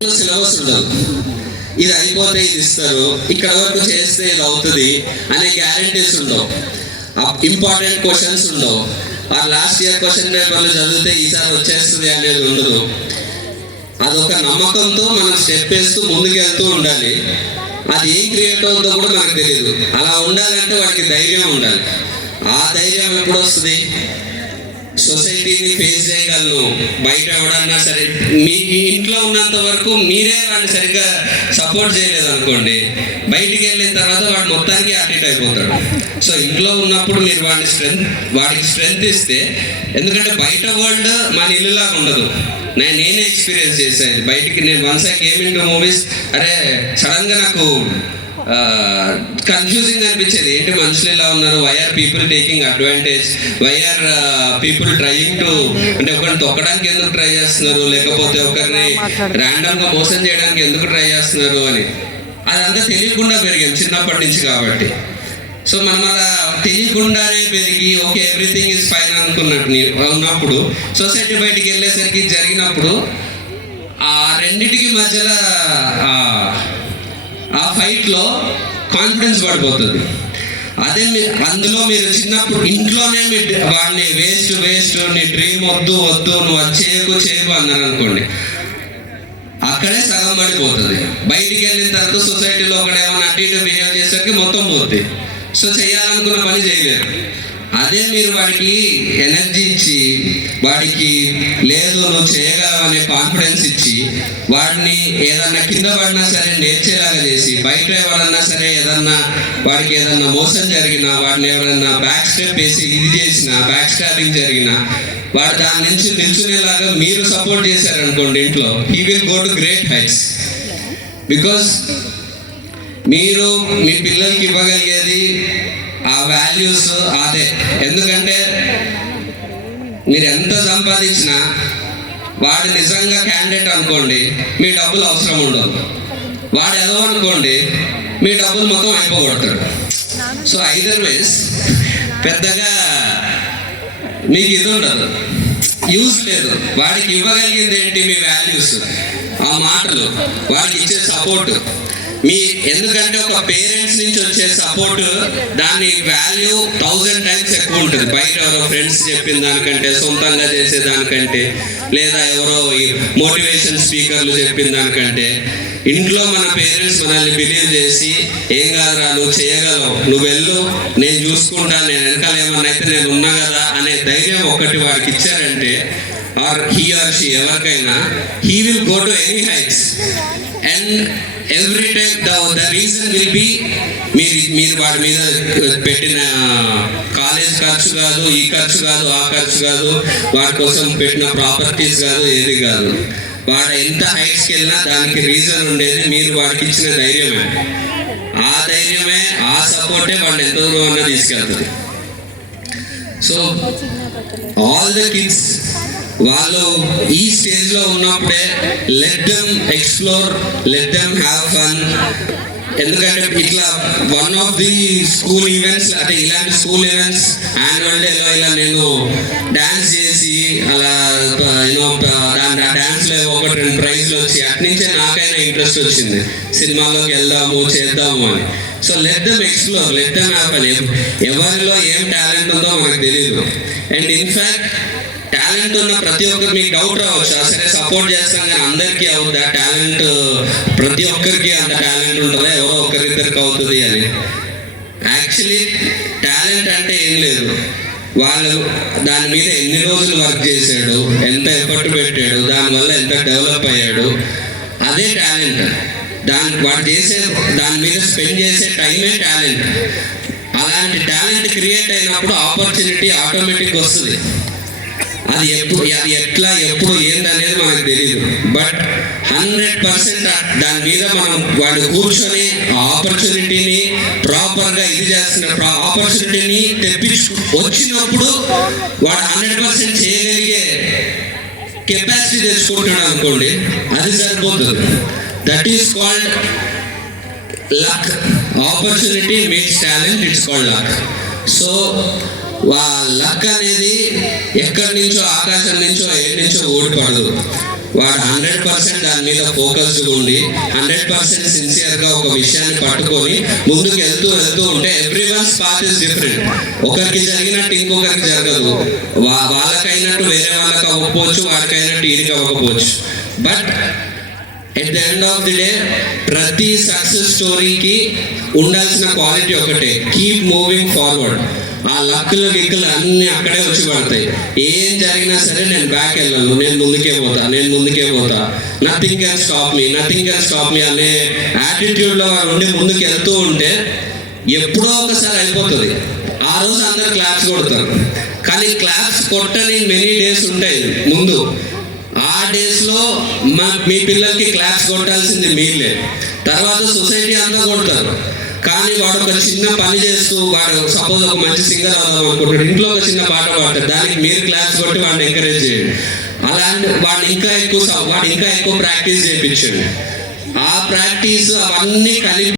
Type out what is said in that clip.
Syllabus ఉండదు. ఇది అయిపోతే ఇది ఇస్తారు, ఇక్కడ వరకు చేస్తే ఇది అవుతుంది అనే గ్యారంటీస్ ఉండవు. ఇంపార్టెంట్ క్వశ్చన్స్ ఉండవు. ఆ లాస్ట్ ఇయర్ క్వశ్చన్ పేపర్లు చదివితే ఈసారి వచ్చేస్తుంది అనేది ఉండదు. అదొక నమ్మకంతో మనం స్టెప్ వేస్తూ ముందుకెళ్తూ ఉండాలి. అది ఏం క్రియేట్ అవుతుందో కూడా మనకు తెలియదు. అలా ఉండాలంటే వాడికి ధైర్యం ఉండాలి. ఆ ధైర్యం ఎప్పుడు వస్తుంది? సొసైటీని ఫేస్ చేయగలను. బయట ఎవడన్నా సరే మీ ఇంట్లో ఉన్నంత వరకు మీరే వాడిని సరిగ్గా సపోర్ట్ చేయలేదు అనుకోండి, బయటికి వెళ్ళిన తర్వాత వాడు మొత్తానికి అటెండ్ అయిపోతాడు. సో ఇంట్లో ఉన్నప్పుడు మీరు వాడికి స్ట్రెంగ్త్ ఇస్తే, ఎందుకంటే బయట వరల్డ్ మన ఇల్లులాగా ఉండదు. నేనే ఎక్స్పీరియన్స్ చేశాను. బయటికి నేను once I came into movies, అరే సడన్గా నాకు కన్ఫ్యూజింగ్ అనిపించేది. ఏంటి మనుషులు ఇలా ఉన్నారు, why are people taking advantage, why are people trying to, అంటే ఒకరిని తొక్కడానికి ఎందుకు ట్రై చేస్తున్నారు, లేకపోతే ఒకరిని ర్యాండమ్గా మోసం చేయడానికి ఎందుకు ట్రై చేస్తున్నారు అని. అదంతా తెలియకుండా పెరిగాం చిన్నప్పటి నుంచి కాబట్టి. సో మనం అలా తెలియకుండానే పెరిగి ఓకే ఎవ్రీథింగ్ ఈజ్ ఫైన్ ఉన్నప్పుడు సొసైటీ బయటికి వెళ్ళేసరికి జరిగినప్పుడు ఆ రెండింటికి మధ్యలో ఆ ఫైట్లో కాన్ఫిడెన్స్ పడిపోతుంది. అదే అందులో మీరు చిన్నప్పుడు ఇంట్లోనే వాడిని వేస్ట్ నీ డ్రీమ్ వద్దు నువ్వు అది చేయకు అన్నారు అనుకోండి, అక్కడే సగం పడిపోతుంది. బయటికి వెళ్ళిన తర్వాత సొసైటీలో ఒకటి ఏమైనా అటు ఇటు బిహేవ్ చేసరికి మొత్తం పోతుంది. సో చేయాలనుకున్న పని చేయలేరు. అదే మీరు వాడికి ఎనర్జీ ఇచ్చి, వాడికి లేదు నువ్వు చేయగలవు అనే కాన్ఫిడెన్స్ ఇచ్చి, వాడిని ఏదన్నా కింద పడినా సరే నేర్చేలాగా చేసి, బయట ఎవరన్నా సరే వాడికి ఏదన్నా మోసం జరిగినా, వాడిని ఎవరన్నా బ్యాక్ స్టెప్ వేసి ఇది చేసినా, బ్యాక్ స్టాపింగ్ జరిగినా, వాడు దాని నుంచి నిల్చునేలాగా మీరు సపోర్ట్ చేశారనుకోండి ఇంట్లో, he will go to great heights. Because మీరు మీ పిల్లలకి ఇవ్వగలిగేది ఆ వాల్యూస్ అదే. ఎందుకంటే మీరు ఎంత సంపాదించినా వాడు నిజంగా క్యాండిడేట్ అనుకోండి, మీ డబ్బులు అవసరం ఉండదు. వాడు ఏదో అనుకోండి, మీ డబ్బులు మొత్తం అయిపోగొడతాడు. సో ఐదర్ వేస్ పెద్దగా మీకు ఇది ఉండదు, యూజ్ లేదు. వాడికి ఇవ్వగలిగింది ఏంటి? మీ వాల్యూస్, ఆ మాటలు, వాడికి ఇచ్చే సపోర్ట్. ఎందుకంటే ఒక పేరెంట్స్ నుంచి వచ్చే సపోర్ట్ దాని వాల్యూ 1000 times ఎక్కువ ఉంటుంది. బయట ఎవరో ఫ్రెండ్స్ చెప్పిన దానికంటే, సొంతంగా చేసే దానికంటే, లేదా ఎవరో మోటివేషన్ స్పీకర్లు చెప్పిన దానికంటే, ఇంట్లో మన పేరెంట్స్ మనల్ని బిలీవ్ చేసి ఏం కాదురా నువ్వు చేయగలవు, నువ్వు వెళ్ళు, నేను చూసుకుంటా, నేను వెనకాల ఏమన్నా అయితే నేను ఉన్నా కదా అనే ధైర్యం ఒకటి వాడికి ఇచ్చారంటే, ఆర్ హీ ఆర్ షీ ఎవరికైనా, he will go to any heights. And every time the reason will be మీరు వాడి మీద పెట్టిన కాలేజ్ ఖర్చు కాదు, ఈ ఖర్చు కాదు, ఆ ఖర్చు కాదు, వాడి కోసం పెట్టిన ప్రాపర్టీస్ కాదు, ఏది కాదు. వాడు ఎంత హైట్స్కి వెళ్ళినా దానికి రీజన్ ఉండేది మీరు వాడికి ఇచ్చిన ధైర్యమే. ఆ ధైర్యమే, ఆ సపోర్టే వాడిని ఎంత దూరం అన్నా తీసుకెళ్తుంది. సో ఆల్ ద కిడ్స్ వాళ్ళు ఈ స్టేజ్లో ఉన్నప్పుడే let them explore, let them have fun. ఎందుకంటే ఇట్లా one of the school events, అంటే ఇలాంటి స్కూల్ ఈవెంట్స్, యాన్యువల్ డేలో ఇలా నేను డ్యాన్స్ చేసి అలా డ్యాన్స్లో 1-2 ప్రైజ్లు వచ్చి అట్నుంచే నాకైనా ఇంట్రెస్ట్ వచ్చింది, సినిమాలోకి వెళ్దాము చేద్దాము అని. So let them explore, let them have fun. ఎవరిలో ఏం టాలెంట్ ఉందో మనకు తెలియదు. అండ్ ఇన్ఫ్యాక్ట్ టాలెంట్ ఉన్న ప్రతి ఒక్కరు, మీకు డౌట్ రావచ్చు, సరే సపోర్ట్ చేస్తాం కానీ అందరికీ అవుతుందా టాలెంట్? ప్రతి ఒక్కరికి అంత టాలెంట్ ఉంటుందా? ఎవరో ఒకరిద్దరికి అవుతుంది అని. యాక్చువల్లీ టాలెంట్ అంటే ఏం లేదు, వాళ్ళు దాని మీద ఎన్ని రోజులు వర్క్ చేశాడు, ఎంత ఎఫర్ట్ పెట్టాడు, దానివల్ల ఎంత డెవలప్ అయ్యాడు, అదే టాలెంట్. వాడు చేసే దాని మీద స్పెండ్ చేసే టైమే టాలెంట్. అలాంటి టాలెంట్ క్రియేట్ అయినప్పుడు ఆపర్చునిటీ ఆటోమేటిక్ వస్తుంది. అది ఎట్లా ఎప్పుడు ఏంటనేది మనకు తెలియదు. బట్ 100% దాని మీద మనం వాడు కూర్చొని ఆ ఆపర్చునిటీని ప్రాపర్గా ఇది చేస్తున్న ఆపర్చునిటీని వచ్చినప్పుడు వాడు 100% చేయగలిగే కెపాసిటీ తెచ్చుకుంటున్నాడు అనుకోండి, అది సరిపోతుంది. That is called luck. Opportunity meets talent, it's called luck. So luck అనేది ఎక్కడి నుంచో, ఆకాశం నుంచో, ఏ నుంచో ఓడిపడదు. వాడు 100% దాని మీద ఫోకస్డ్గా ఉండి 100% సిన్సియర్గా ఒక విషయాన్ని పట్టుకొని ముందుకు వెళ్తూ ఉంటే ఎవ్రీవన్స్ పాత్ ఇస్ డిఫరెంట్. ఒకరికి జరిగినట్టు ఇంకొకరికి జరగదు. వాళ్ళకైనట్టు వేరే వాళ్ళకి అవ్వకపోవచ్చు, వాడికైనట్టు వీడికి అవ్వకపోవచ్చు. But at the end of the day ప్రతి సక్సెస్ స్టోరీకి ఉండాల్సిన క్వాలిటీ ఒకటే, కీప్ మూవింగ్ ఫార్వర్డ్. ఆ లక్కులు గిక్కులు అన్నీ అక్కడే వచ్చి పడతాయి. ఏం జరిగినా సరే నేను బ్యాక్ వెళ్ళను, నేను ముందుకే పోతా, నథింగ్ కెన్ స్టాప్ మీ అనే యాటిట్యూడ్లో ఉండి ముందుకు వెళ్తూ ఉంటే ఎప్పుడో ఒకసారి అయిపోతుంది. ఆ రోజు అందరు క్లాప్స్ కొడతారు, కానీ క్లాప్స్ కొట్టని మెనీ డేస్ ఉంటాయి ముందు. ఆ డేస్లో మీ పిల్లలకి క్లాప్స్ కొట్టాల్సింది మీరే. తర్వాత సొసైటీ అంతా కొడతారు. కానీ వాడు ఒక చిన్న పని చేస్తూ, వాడు సపోజ్ ఒక మంచి సింగర్ అవుదాం అనుకుంటాడు, ఇంట్లో ఒక చిన్న పాట పాడతాడు, దానికి మీరు క్లాప్స్ కొట్టి వాడిని ఎంకరేజ్ చేయండి. అలాంటి వాడు ఇంకా ఎక్కువ ప్రాక్టీస్ చేయించండి. ఆ ప్రాక్టీస్ అవన్నీ కలిపి